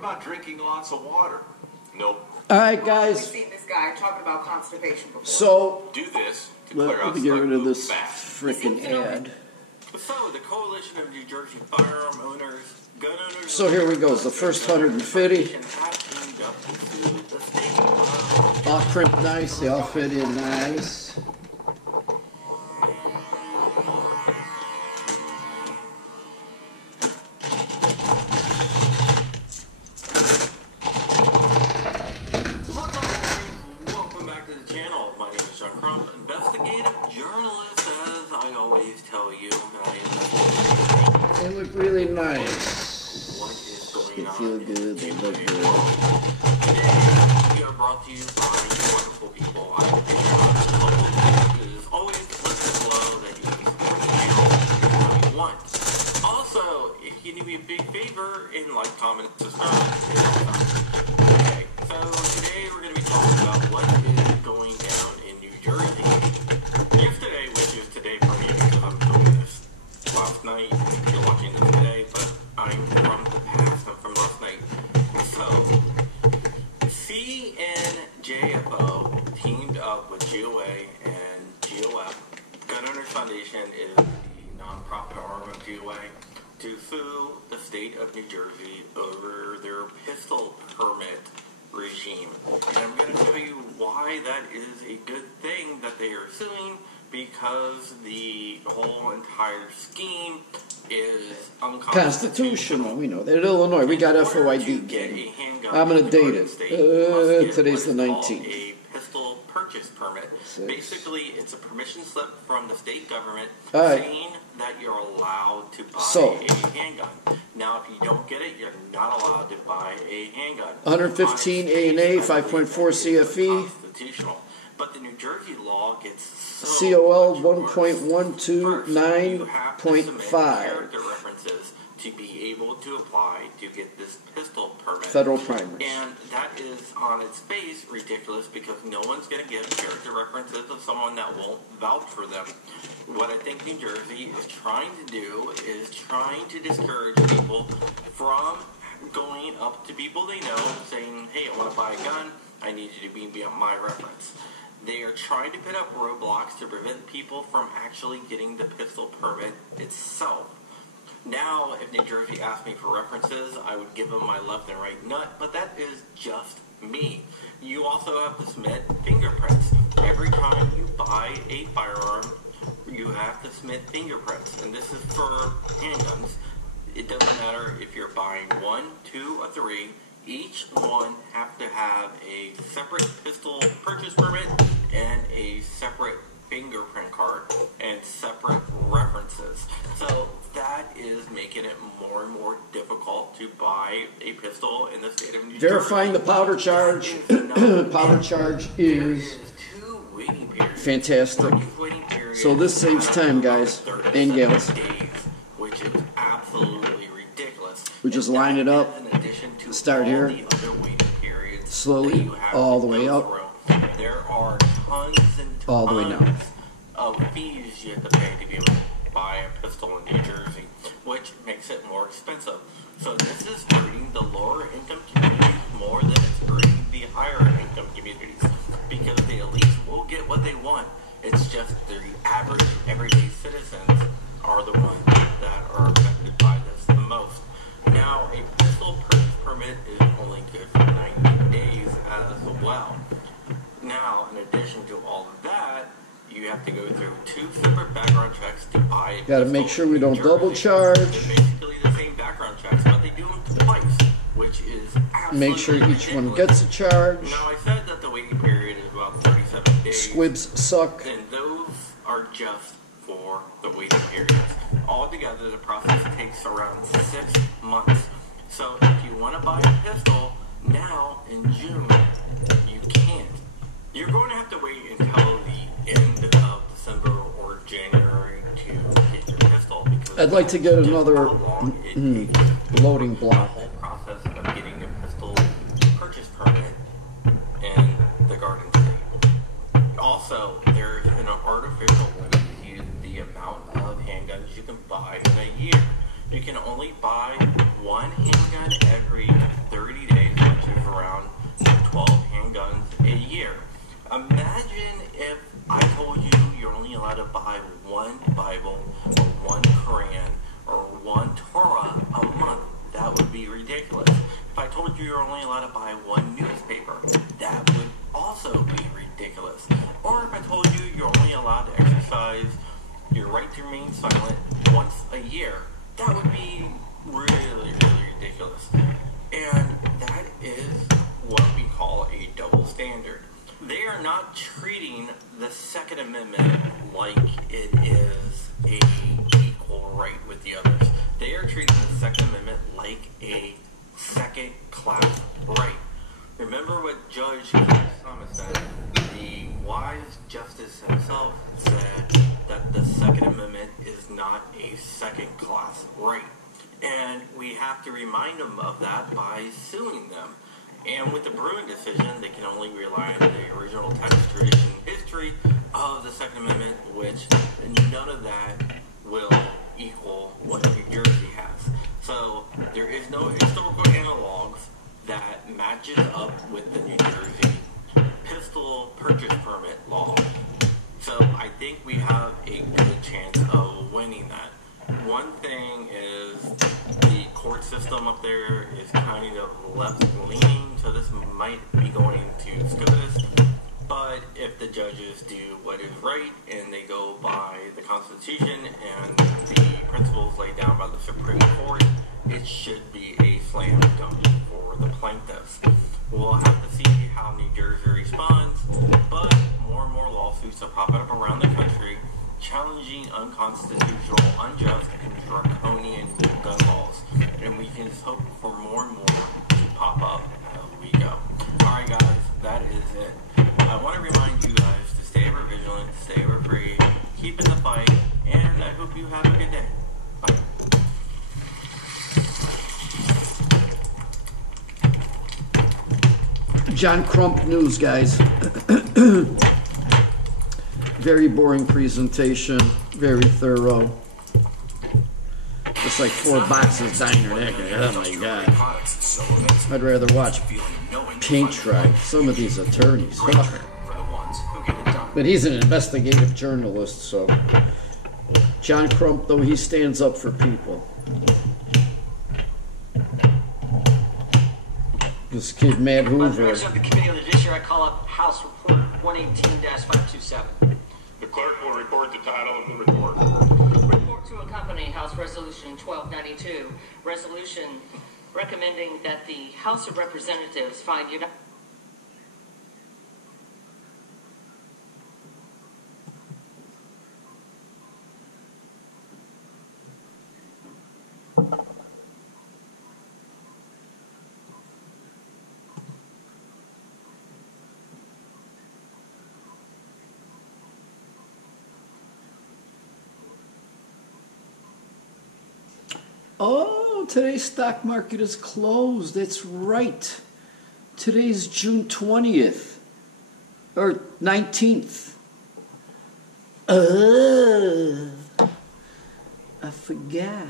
about drinking lots of water? Nope. All right, guys. We've seen this guy talking about constipation before. So, Do this to clear out let me get rid of this fast. freaking ad. So, the Coalition of New Jersey Firearm Owners, Gun Owners... So here we go. It's the first 150. All crimped nice. They all fit in nice. Welcome back to the channel. My name is John Crump, investigative journalist, as I always tell you. They look really nice. What is going They on? feel good. They look good. Today, we are brought to you by wonderful people. I'm local news. Always listen below that you can support the channel if you want. Also, if you do me a big favor, like, comment, and subscribe. Okay, so today we're going to be talking about what is going down in New Jersey. Yesterday, which is today for me because I'm doing this last night. You're watching this today, but I'm from the past. I'm from last night. So, CNJFO teamed up with GOA and GOF. Gun Owners Foundation is the nonprofit arm of GOA to sue the state of New Jersey over their pistol permit regime. And I'm going to tell you why that is a good thing that they are suing, because the whole entire scheme is Constitutional. We know that in Illinois. We got FOID game. I'm going to date it. Today's the 19th. A pistol purchase permit. Basically, it's a permission slip from the state government Right. saying that you're allowed to buy So, a handgun. Now, if you don't get it, you're not allowed to buy a handgun. 115 A&A, 5.4 CFE. Constitutional. But the New Jersey law gets so COL much worse. First, you have to submit 1.129.5. character references to be able to apply to get this pistol permit. Federal primers. And that is on its face ridiculous, because no one's going to give character references of someone that won't vouch for them. What I think New Jersey is trying to do is trying to discourage people from going up to people they know saying, hey, I want to buy a gun, I need you to be my reference. They are trying to put up roadblocks to prevent people from actually getting the pistol permit itself. Now, if New Jersey asked me for references, I would give them my left and right nut, but that is just me. You also have to submit fingerprints. Every time you buy a firearm, you have to submit fingerprints, and this is for handguns. It doesn't matter if you're buying 1, 2, or 3. Each one have to have a separate pistol purchase permit and a separate fingerprint card and separate references. So that is making it more and more difficult to buy a pistol in the state of New Jersey. Verifying the powder charge. Powder charge is fantastic. So this saves time, guys and gals. Which is absolutely ridiculous. We just line it up. Start here. Slowly, all the way up. There are tons and all the way down. Of fees you have to pay to be able to buy a pistol in New Jersey, which makes it more expensive. So this is hurting the lower income communities more than it's hurting the higher income communities, because the elites will get what they want. It's just the average everyday citizens are the ones that are affected by this the most. Now, a pistol purchase permit is only good for 90 days as well. Now, in addition to all of that, you have to go through 2 separate background checks to buy a Got to make sure we don't double charge. They're basically the same background checks, but they do them twice, which is absolutely Make sure each one gets a charge. Now, I said that the waiting period is about 37 days. Squibs suck. And those are just for the waiting periods. Altogether, the process takes around 6 months. So if you want to buy a pistol now in June, you can't. You're going to have to wait until the end of December or January to get your pistol. Because I'd like to get another loading block. The whole process of getting a pistol purchase permit in the Garden State. Also, there's an artificial limit to the amount of handguns you can buy in a year. You can only buy one handgun every 30 allowed to buy one newspaper. That would also be ridiculous. Or if I told you you're only allowed to exercise your right to remain silent once a year, that would be really, really ridiculous. And that is what we call a double standard. They are not treating the Second Amendment like it is a equal right with the others. They are treating the Second Amendment like a second-class right. Remember what Judge Thomas said? The wise justice himself said that the Second Amendment is not a second-class right. And we have to remind them of that by suing them. And with the Bruen decision, they can only rely on the original text, tradition, history of the Second Amendment, which none of that will equal what New Jersey has. So there is no historical analogs that matches up with the New Jersey pistol purchase permit law. So I think we have a good chance of winning that. One thing is the court system up there is kind of left-leaning, so this might be going to SCOTUS. But if the judges do what is right and they go by the Constitution and the principles laid down by the Supreme Court, it should be a slam dunk for the plaintiffs. We'll have to see how New Jersey responds, but more and more lawsuits are popping up around the country challenging unconstitutional, unjust, and draconian gun laws. And we can just hope for more and more to pop up as we go. Alright guys, that is it. I want to remind you guys to stay ever vigilant, stay ever free, keep in the fight, and I hope you have a good day. Bye. John Crump News, guys. Very boring presentation, very thorough. It's like 4 boxes diner that guy. Oh my god. I'd rather watch paint dry. Some of these attorneys. But he's an investigative journalist, so. John Crump, though, he stands up for people. This kid, Matt Hoover. Members of the Committee on the Judiciary, I call up House Report 118-527. The clerk will report the title of the report. Report to accompany House Resolution 1292, resolution recommending that the House of Representatives find United Oh, today's stock market is closed. That's right. Today's June 20th. Or 19th. I forgot.